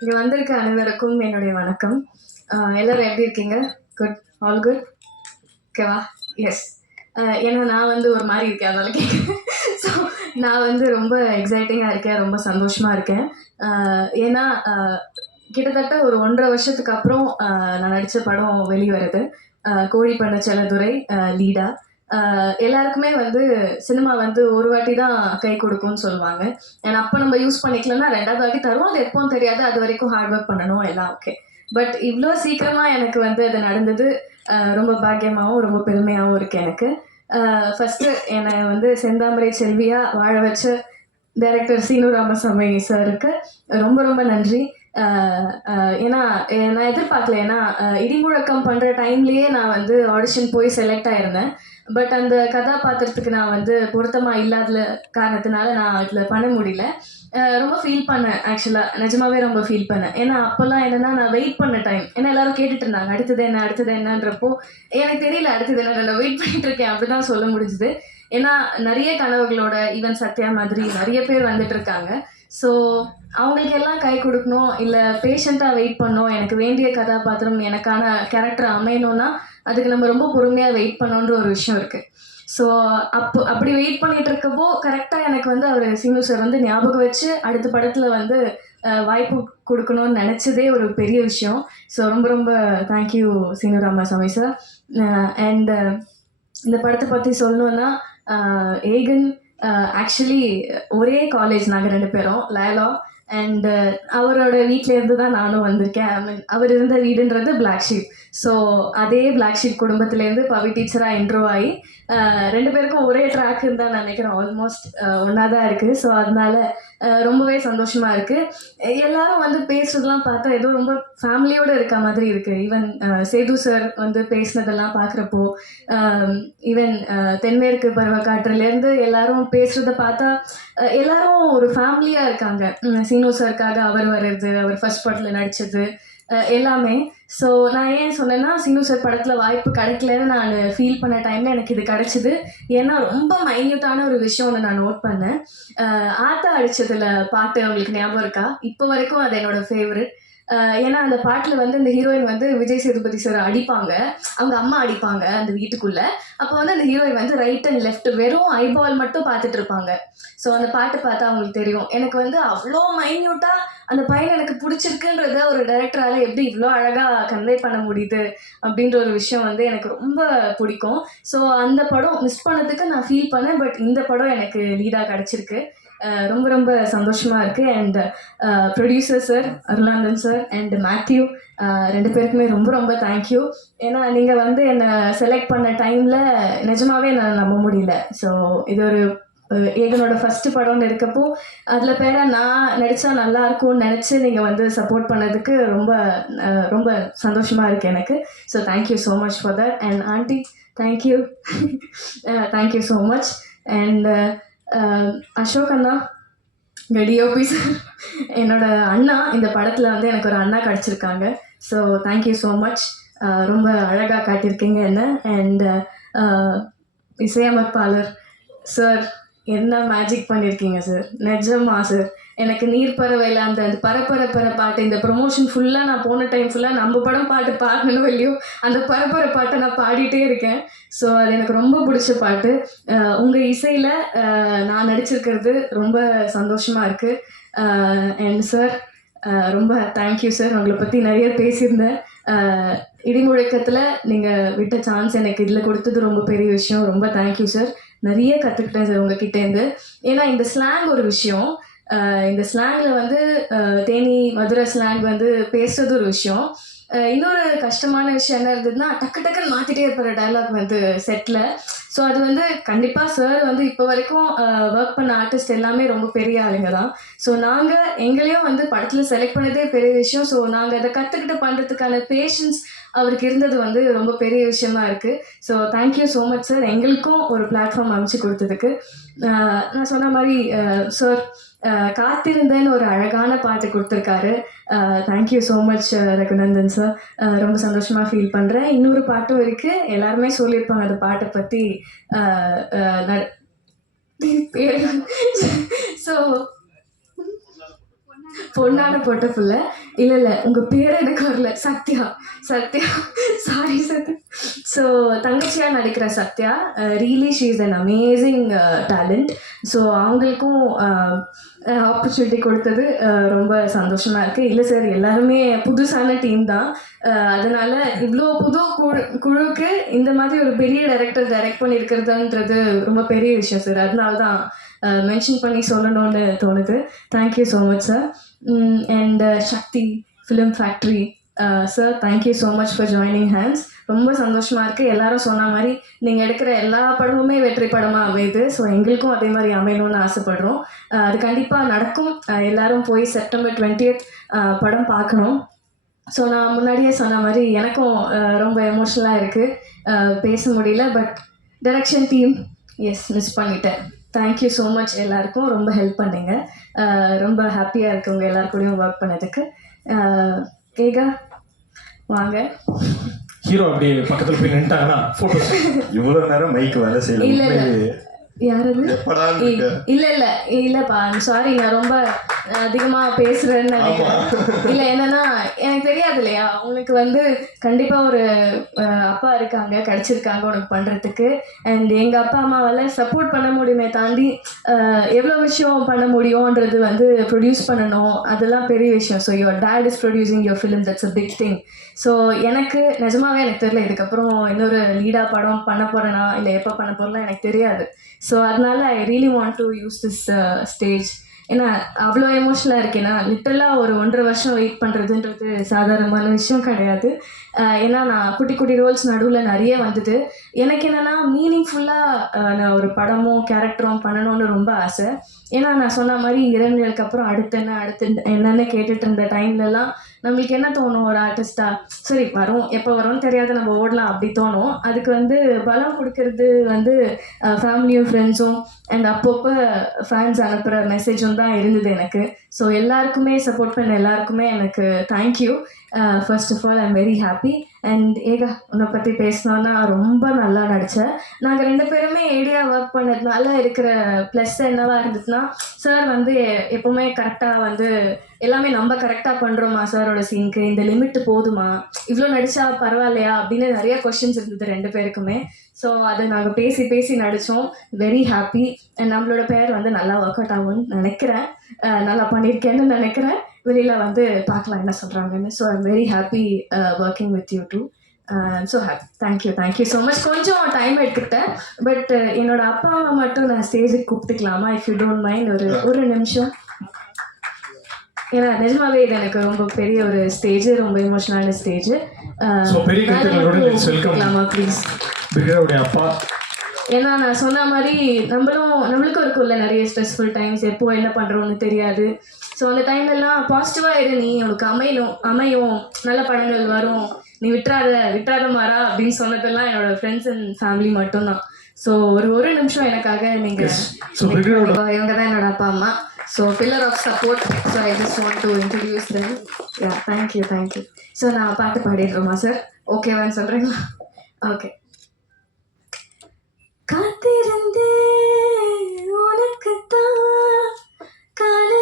இங்கே வந்திருக்க அனைவருக்கும் என்னுடைய வணக்கம். எல்லாரும் எப்படி இருக்கீங்க? குட் ஆல் குட் ஓகேவா எஸ் ஏன்னா நான் வந்து ஒரு மாதிரி இருக்கேன் அதனால கேட்குறேன் ஸோ நான் வந்து ரொம்ப எக்ஸைட்டிங்காக இருக்கேன் ரொம்ப சந்தோஷமாக இருக்கேன். ஏன்னா கிட்டத்தட்ட ஒரு ஒன்றரை வருஷத்துக்கு அப்புறம் நான் நடித்த படம் வெளிவருது. கோழி பண்ண செல்லதுரை லீடா. எல்லாருக்குமே வந்து சினிமா வந்து ஒரு வாட்டி தான் கை கொடுக்கும்னு சொல்லுவாங்க. ஏன்னா அப்போ நம்ம யூஸ் பண்ணிக்கலன்னா ரெண்டாவது வாட்டி தருவோம் அது எப்போவும் தெரியாது அது வரைக்கும் ஹார்ட் ஒர்க் பண்ணணும் எல்லாம் ஓகே பட் இவ்வளோ சீக்கிரமாக எனக்கு வந்து அது நடந்தது ரொம்ப பாக்கியமாகவும் ரொம்ப பெருமையாகவும் இருக்கு எனக்கு. ஃபஸ்ட்டு என்னை வந்து செந்தாமரை செல்வியாக வாழ வச்ச டைரக்டர் சீனு ராமசாமி சாருக்கு ரொம்ப ரொம்ப நன்றி. ஏன்னா நான் எதிர்பார்க்கல. ஏன்னா இடிமுழக்கம் பண்ணுற டைம்லேயே நான் வந்து ஆடிஷன் போய் செலக்ட் ஆயிருந்தேன். பட் அந்த கதாபாத்திரத்துக்கு நான் வந்து பொருத்தமாக இல்லாத காரணத்தினால நான் அதில் பண்ண முடியல. ரொம்ப ஃபீல் பண்ணேன் ஆக்சுவலாக நிஜமாவே ரொம்ப ஃபீல் பண்ணேன். ஏன்னா அப்போல்லாம் என்னென்னா நான் வெயிட் பண்ண டைம் ஏன்னா எல்லாரும் கேட்டுட்டு இருந்தாங்க அடுத்தது என்ன அடுத்தது என்னன்றப்போ எனக்கு தெரியல அடுத்தது என்ன நான் வெயிட் பண்ணிட்டு இருக்கேன் அப்படிதான் சொல்ல முடிஞ்சுது. ஏன்னா நிறைய கனவுகளோட ஈவன் சத்யா மாதிரி நிறைய பேர் வந்துட்டு இருக்காங்க. ஸோ அவங்களுக்கு எல்லாம் கை கொடுக்கணும் இல்லை பேஷண்ட்டாக வெயிட் பண்ணணும் எனக்கு வேண்டிய கதாபாத்திரம் எனக்கான கேரக்டர் அமையணும்னா அதுக்கு நம்ம ரொம்ப பொறுமையாக வெயிட் பண்ணணுன்ற ஒரு விஷயம் இருக்குது ஸோ அப்போ அப்படி வெயிட் பண்ணிட்டு இருக்கப்போ கரெக்டாக எனக்கு வந்து அவர் சீனு சார் வந்து ஞாபகம் வச்சு அடுத்த படத்தில் வந்து வாய்ப்பு கொடுக்கணும்னு நினச்சதே ஒரு பெரிய விஷயம். ஸோ ரொம்ப ரொம்ப thank you Seenu Ramasamy sir and இந்த படத்தை பற்றி சொல்லணுன்னா ஏகன் Uh, ஆக்சுவலி ஒரே காலேஜ் நாங்கள் ரெண்டு பேரும் லயலா அண்ட் uh, அவரோட வீட்டிலேருந்து இருந்து தான் நானும் வந்திருக்கேன். ஐ மீன் அவர் இருந்த வீடுன்றது பிளாக் ஷீப் ஸோ அதே பிளாக் ஷீப் குடும்பத்துலேருந்து பவி டீச்சராக இன்ட்ரூவ் ஆகி uh, ரெண்டு பேருக்கும் ஒரே ட்ராக்குன்னு தான் நினைக்கிறேன். ஆல்மோஸ்ட் ஒன்றா தான் இருக்குது ஸோ அதனால ரொம்பவே சந்தோஷமாக இருக்குது எல்லாரும் வந்து பேசுறதெல்லாம் பார்த்தா ஏதோ ரொம்ப ஃபேமிலியோடு இருக்க மாதிரி இருக்குது ஈவன் சேது சார் வந்து பேசினதெல்லாம் பார்க்குறப்போ ஈவன் தென்மேற்கு பருவக்காற்றுலேருந்து எல்லாரும் பேசுகிறத பார்த்தா எல்லாரும் ஒரு ஃபேமிலியாக இருக்காங்க. உம், சீனு சாருக்காக அவர் வர்றது அவர் ஃபர்ஸ்ட் படத்தில் நடித்தது எல்லாமே. ஸோ நான் ஏன் சொன்னேன்னா சீனு சார் படத்தில் வாய்ப்பு கிடைக்கலன்னு நான் ஃபீல் பண்ண டைமில் எனக்கு இது கிடச்சிது. ஏன்னா ரொம்ப மைன்யூட்டான ஒரு விஷயம் ஒன்று நான் நோட் பண்ணேன். ஆத்தா அடித்ததில் பாட்டு அவங்களுக்கு ஞாபகம் இருக்கா? இப்போ வரைக்கும் அது என்னோட ஃபேவரட் ஏன்னா அந்த பாட்டில் வந்து இந்த ஹீரோயின் வந்து விஜய் சேதுபதி சார் அடிப்பாங்க. அவங்க அம்மா அடிப்பாங்க அந்த வீட்டுக்குள்ள. அப்போ வந்து அந்த ஹீரோயின் வந்து ரைட் அண்ட் லெஃப்ட் வெறும் ஐபால் மட்டும் பார்த்துட்டு இருப்பாங்க. ஸோ அந்த பாட்டு பார்த்தா அவங்களுக்கு தெரியும். எனக்கு வந்து அவ்வளோ மைன்யூட்டாக அந்த பையன் எனக்கு பிடிச்சிருக்குன்றத ஒரு டைரக்டரால எப்படி இவ்வளோ அழகாக கன்வே பண்ண முடியுது அப்படின்ற ஒரு விஷயம் வந்து எனக்கு ரொம்ப பிடிக்கும். ஸோ அந்த படம் மிஸ் பண்ணதுக்கு நான் ஃபீல் பண்ணேன். பட் இந்த படம் எனக்கு லீடாக கிடச்சிருக்கு. ரொம்ப ரொம்ப சந்தோஷமாக இருக்குது and producer sir Arulanthan sir and Matthew ரெண்டு பேருக்குமே ரொம்ப ரொம்ப தேங்க்யூ ஏன்னா நீங்கள் வந்து என்னை செலக்ட் பண்ண டைமில் நிஜமாவே நான் நம்ப முடியல. ஸோ இது ஒரு ஏகனோட ஃபஸ்ட்டு படம்னு இருக்கப்போ அதில் பேர நான் நடித்தா நல்லா இருக்கும்னு நினச்சி நீங்கள் வந்து சப்போர்ட் பண்ணதுக்கு ரொம்ப ரொம்ப சந்தோஷமாக இருக்குது எனக்கு. So thank you so much for that and aunty thank you thank you so much and Ashok Anna DOP sir. என்னோட அண்ணா இந்த படத்தில் வந்து எனக்கு ஒரு அண்ணா கிடச்சிருக்காங்க. So thank you so much ரொம்ப அழகாக காட்டியிருக்கீங்க என்ன. அண்ட் இசையமைப்பாளர். சார் என்ன மேஜிக் பண்ணியிருக்கீங்க சார் நிஜமா சார் எனக்கு நீர் பறவையில் அந்த அந்த பரப்பரப்பர பாட்டு இந்த ப்ரொமோஷன் ஃபுல்லாக நான் போன டைம் ஃபுல்லாக நம்ம படம் பாட்டு பாடணும் இல்லையோ அந்த பரப்பர பாட்டை நான் பாடிட்டே இருக்கேன். ஸோ அது எனக்கு ரொம்ப பிடிச்ச பாட்டு. உங்கள் இசையில் நான் நடிச்சிருக்கிறது ரொம்ப சந்தோஷமாக இருக்குது அண்ட் சார் ரொம்ப தேங்க்யூ சார் உங்களை பற்றி நிறைய பேசியிருந்தேன். இடிமுழக்கத்தில் நீங்கள் விட்ட சான்ஸ் எனக்கு இதில் கொடுத்தது ரொம்ப பெரிய விஷயம். ரொம்ப தேங்க்யூ சார் நிறைய கற்றுக்கிட்டேன் சார் உங்ககிட்டேருந்து ஏன்னா இந்த ஸ்லாங் ஒரு விஷயம். இந்த ஸ்லாங்கில் வந்து தேனி மதுரை ஸ்லாங் வந்து பேசுறது ஒரு விஷயம். இன்னொரு கஷ்டமான விஷயம் என்ன இருந்ததுன்னா டக்கு டக்குன்னு மாற்றிட்டே இருப்பார் டைலாக் வந்து செட்டில் ஸோ அது வந்து கண்டிப்பாக சார் வந்து இப்போ வரைக்கும் ஒர்க் பண்ண ஆர்டிஸ்ட் எல்லாமே ரொம்ப பெரிய ஆளுங்க தான். ஸோ நாங்கள் எங்களையும் வந்து படத்தில் செலக்ட் பண்ணதே பெரிய விஷயம். ஸோ நாங்கள் அதை கற்றுக்கிட்டு பண்ணுறதுக்கான பேஷன்ஸ் அவருக்கு இருந்தது வந்து ரொம்ப பெரிய விஷயமா இருக்குது so thank you so much sir எங்களுக்கும் ஒரு பிளாட்ஃபார்ம் அமைச்சு கொடுத்ததுக்கு. நான் சொன்ன மாதிரி சார் காத்திருந்தேன்னு ஒரு அழகான பாட்டு கொடுத்துருக்காரு. Thank you so much Raghunandan sir ரொம்ப சந்தோஷமாக ஃபீல் பண்ணுறேன் இன்னொரு பாட்டும் இருக்குது எல்லாருமே சொல்லியிருப்பாங்க அந்த பாட்டை பற்றி ஸோ பொண்ணான போட்ட புள்ள இல்லை இல்லை உங்கள் பேர் எனக்கு வரல. சத்யா சத்யா சாரி சத்யா. ஸோ தங்கச்சியாக நடிக்கிற Sathya really she is an amazing talent so அவங்களுக்கும் ஆப்பர்ச்சுனிட்டி கொடுத்தது ரொம்ப சந்தோஷமாக இருக்குது இல்லை சார் எல்லாருமே புதுசான டீம் தான். அதனால் அதனால இவ்வளோ புது குழு குழுவுக்கு இந்த மாதிரி ஒரு பெரிய டைரக்டர் டைரக்ட் பண்ணியிருக்கிறதுன்றது ரொம்ப பெரிய விஷயம் சார் அதனால தான் மென்ஷன் பண்ணி சொல்லணும்னு தோணுது. Thank you so much sir and Sakthi film factory sir thank you so much for joining hands ரொம்ப சந்தோஷமாக இருக்குது எல்லாரும் சொன்ன மாதிரி நீங்கள் எடுக்கிற எல்லா படமுமே வெற்றி படமாக அமையுது. ஸோ எங்களுக்கும் அதே மாதிரி அமையணும்னு ஆசைப்படுறோம். அது கண்டிப்பாக நடக்கும். எல்லாரும் போய் செப்டம்பர் டுவெண்ட்டியத் படம் பார்க்கணும். ஸோ நான் முன்னாடியே சொன்ன மாதிரி எனக்கும் ரொம்ப எமோஷ்னலாக இருக்குது பேச முடியல but direction team yes miss பண்ணிட்டேன். தேங்க்யூ ஸோ மச் எல்லாருக்கும். ரொம்ப ஹெல்ப் பண்ணீங்க. ரொம்ப ஹாப்பியாக இருக்கு உங்கள் எல்லார் கூடயும் ஒர்க் பண்ணதுக்கு ஏகா வாங்க. ஹீரோ அப்படி பக்கத்துல போய் நின்ட்டாங்கன்னா போட்டோஸ் இவ்வளவு நேரம் மைக் வேலை செய்யல. இல்ல, இல்ல. இருக்க? இல்ல இல்ல. இல்லப்பா சாரி நான் ரொம்ப அதிகமா பேசுறேன்னு நினைக்கிறேன். இல்ல என்னன்னா எனக்கு தெரியாது இல்லையா? உனக்கு வந்து கண்டிப்பா ஒரு அப்பா இருக்காங்க கிடைச்சிருக்காங்க உனக்கு பண்றதுக்கு. அண்ட் எங்க அப்பா அம்மாவால சப்போர்ட் பண்ண முடியுமே தாண்டி எவ்வளவு விஷயம் பண்ண முடியும்ன்றது வந்து ப்ரொடியூஸ் பண்ணணும். அதெல்லாம் பெரிய விஷயம். So your dad is producing your film that's a big thing so எனக்கு நிஜமாவே எனக்கு தெரியல. இதுக்கப்புறம் இன்னொரு லீடாக படம் பண்ண போகிறேனா இல்லை எப்போ பண்ண போகிறேன்னா எனக்கு தெரியாது. ஸோ அதனால I really want to use this stage ஏன்னா அவ்வளோ எமோஷனலாக இருக்கேன்னா லிட்டரலாக ஒரு ஒன்றரை வருஷம் வெயிட் பண்ணுறதுன்றது சாதாரணமான விஷயம் கிடையாது. ஏன்னா நான் குட்டி குட்டி ரோல்ஸ் நடுவில் நிறைய வந்தது. எனக்கு என்னென்னா மீனிங்ஃபுல்லாக நான் ஒரு படமும் கேரக்டரும் பண்ணணும்னு ரொம்ப ஆசை. ஏன்னா நான் சொன்ன மாதிரி இரண்டுகளுக்கு அப்புறம் அடுத்து என்ன அடுத்து என்னென்னு கேட்டுட்டு இருந்த டைம்லலாம் நம்மளுக்கு என்ன தோணும் ஒரு ஆர்டிஸ்டா சரி வரும். எப்போ வரும்னு தெரியாது. நம்ம ஓடலாம். அப்படி தோணும். அதுக்கு வந்து பலம் கொடுக்கறது வந்து ஃபேமிலியும் ஃப்ரெண்ட்ஸும் அண்ட் அப்பப்போ ஃபேன்ஸ் அனுப்புகிற மெசேஜும் தான் இருந்தது எனக்கு. ஸோ எல்லாருக்குமே சப்போர்ட் பண்ண எல்லாருக்குமே எனக்கு thank you first of all I'm very happy and Eka உன்னை பற்றி பேசினா ரொம்ப நல்லா நடித்தேன் நாங்கள் ரெண்டு பேருமே ஏடியா ஒர்க் பண்ணதுனால இருக்கிற ப்ளஸ் என்னவா இருந்துச்சுன்னா சார் வந்து எப்போவுமே எப்பவுமே கரெக்டாக வந்து எல்லாமே நம்ம கரெக்டாக பண்ணுறோமா சாரோட சீனுக்கு இந்த லிமிட் போதுமா? இவ்வளோ நடிச்சா பரவாயில்லையா? அப்படின்னு நிறைய கொஷின்ஸ் இருந்தது ரெண்டு பேருக்குமே. ஸோ அதை நாங்கள் பேசி பேசி நடித்தோம் வெரி ஹாப்பி நம்மளோட பேர் வந்து நல்லா ஒர்க் அவுட் ஆகும்னு நினைக்கிறேன். நல்லா பண்ணியிருக்கேன்னு நினைக்கிறேன். வெளியில் வந்து பார்க்கலாம் என்ன சொல்கிறாங்கன்னு so I'm very happy working with you too so happy thank you thank you so much கொஞ்சம் டைம் எடுத்துக்கிட்டேன். பட் என்னோட அப்பா அம்மா மட்டும் நான் ஸ்டேஜுக்கு கூப்பிட்டுக்கலாமா? இஃப் யூ டோன்ட் மைண்ட் ஒரு ஒரு நிமிஷம். ஏன்னா நிஜமாவே இது எனக்கு ரொம்ப பெரிய ஒரு ஸ்டேஜ் ரொம்ப எமோஷனலான ஸ்டேஜ். கூப்பிட்டுக்கலாமா ப்ளீஸ் அப்பா. ஏன்னா நான் சொன்ன மாதிரி நம்மளும் நம்மளுக்கும் இருக்கும்ல நிறைய ஸ்ட்ரெஸ்ஃபுல் டைம்ஸ் எப்போ என்ன பண்ணுறோன்னு தெரியாது. ஸோ அந்த time எல்லாம் பாசிட்டிவாக இரு நீ. உனக்கு அமையும் அமையும். நல்ல படங்கள் வரும். நீ விட்டுறாத விட்டுறாத மாறா அப்படின்னு சொன்னதெல்லாம் என்னோட ஃப்ரெண்ட்ஸ் அண்ட் ஃபேமிலி மட்டும்தான். ஸோ ஒரு ஒரு நிமிஷம் எனக்காக நீங்கள் இவங்க தான் என்னோட அப்பா அம்மா. So pillar of support so I just want to introduce them. Yeah thank you thank you so நான் பாட்டு பாடிடுறோமா சார் ஓகேவான்னு சொல்கிறீங்களா ஓகே காத்திருந்தே உனக்குத்தான் காலமினி